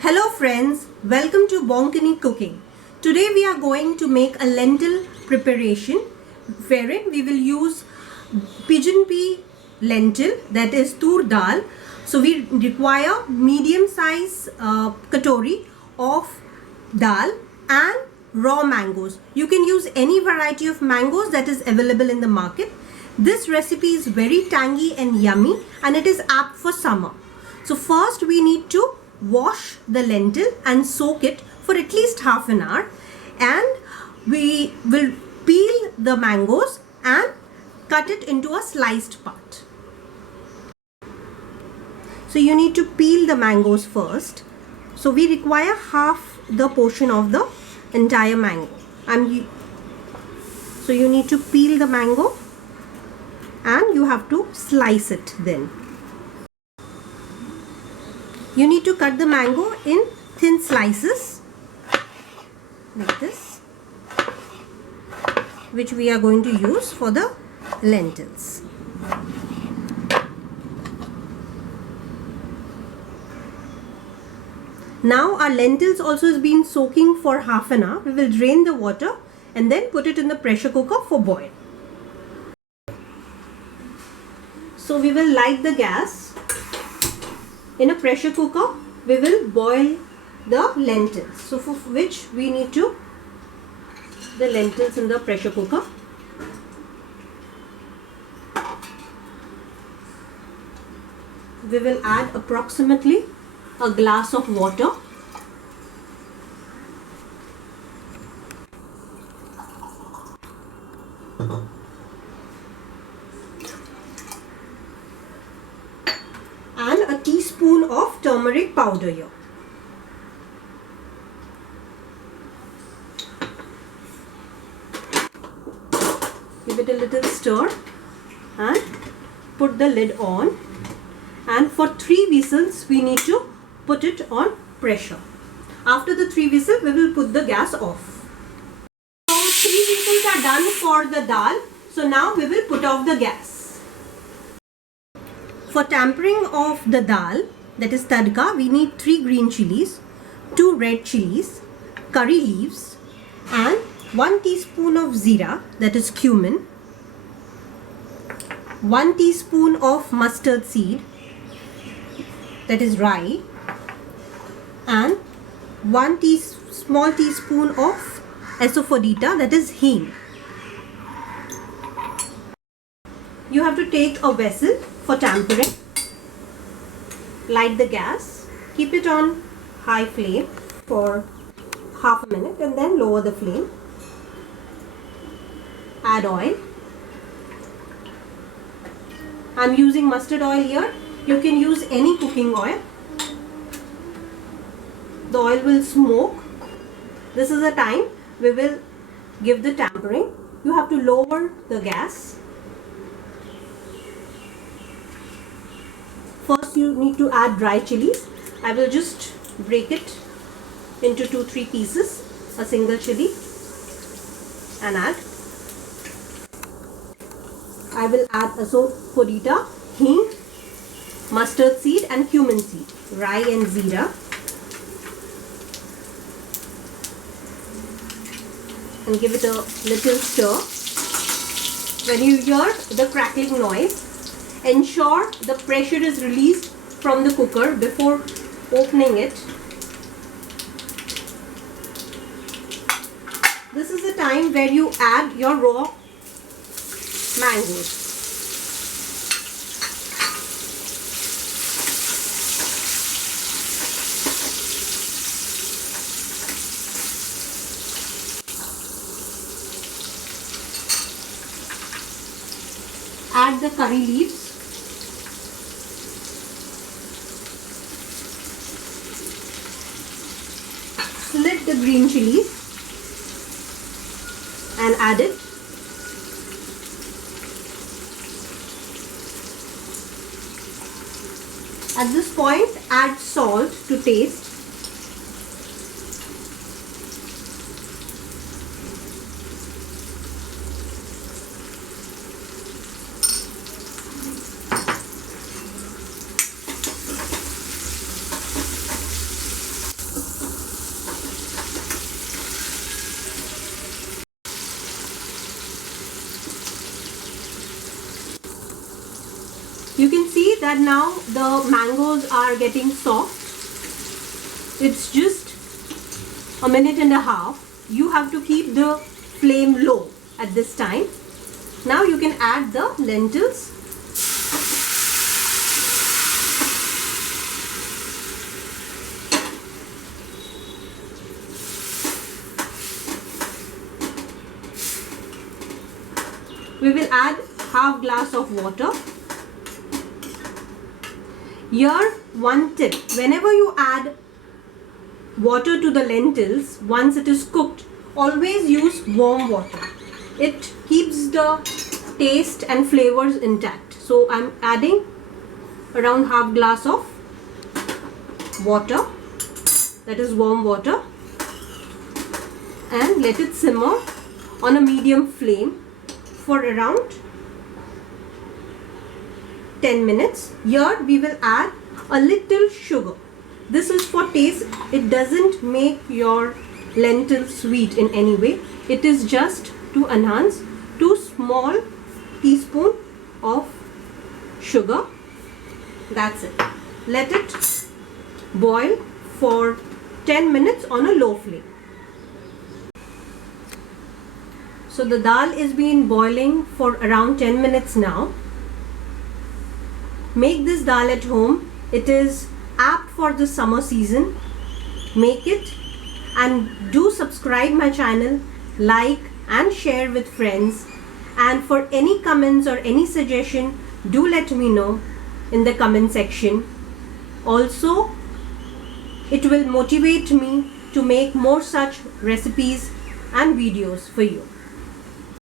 Hello friends, welcome to Bonkani Cooking. Today we are going to make a lentil preparation wherein we will use pigeon pea lentil, that is tur dal. So we require medium size katori of dal and raw mangoes. You can use any variety of mangoes that is available in the market. This recipe is very tangy and yummy and it is apt for summer. So first we need to wash the lentil and soak it for at least half an hour, and we will peel the mangoes and cut it into a sliced part. So you need to peel the mangoes first. So we require half the portion of the entire mango. So you need to peel the mango and you have to slice it then. You need to cut the mango in thin slices like this, which we are going to use for the lentils. Now our lentils also has been soaking for half an hour. We will drain the water and then put it in the pressure cooker for boil. So we will light the gas. In a pressure cooker, we will boil the lentils. So for which we need to the lentils in the pressure cooker. We will add approximately a glass of water. And a teaspoon of turmeric powder here. Give it a little stir and put the lid on, and for 3 whistles we need to put it on pressure. After the 3 whistles we will put the gas off. So 3 whistles are done for the dal. So now we will put off the gas. For tempering of the dal, that is tadka, we need 3 green chilies, 2 red chilies, curry leaves, and 1 teaspoon of zira, that is cumin, 1 teaspoon of mustard seed, that is rye, and 1 small teaspoon of asafoetida, that is hing. You have to take a vessel for tempering. Light the gas, keep it on high flame for half a minute and then lower the flame. Add oil. I'm using mustard oil here. You can use any cooking oil. The oil will smoke. This is the time we will give the tempering. You have to lower the gas. First you need to add dry chilies. I will just break it into 2-3 pieces, a single chili, and add. I will add asafoetida, hing, mustard seed and cumin seed, rye and zira, and give it a little stir. When you hear the crackling noise, ensure the pressure is released from the cooker before opening it. This is the time where you add your raw mangoes. Add the curry leaves. Slit the green chilies and add it. At this point, add salt to taste. You can see that now the mangoes are getting soft. It's just a minute and a half. You have to keep the flame low at this time. Now you can add the lentils. We will add half glass of water. Here, one tip: whenever you add water to the lentils, once it is cooked, always use warm water. It keeps the taste and flavors intact. So I'm adding around half glass of water, that is warm water, and let it simmer on a medium flame for around 10 minutes. Here we will add a little sugar. This is for taste. It doesn't make your lentil sweet in any way. It is just to enhance. 2 small teaspoons of sugar. That's it. Let it boil for 10 minutes on a low flame. So the dal is been boiling for around 10 minutes now. Make this dal at home. It is apt for the summer season. Make it, and do subscribe my channel, like and share with friends. And for any comments or any suggestion, do let me know in the comment section. Also, it will motivate me to make more such recipes and videos for you.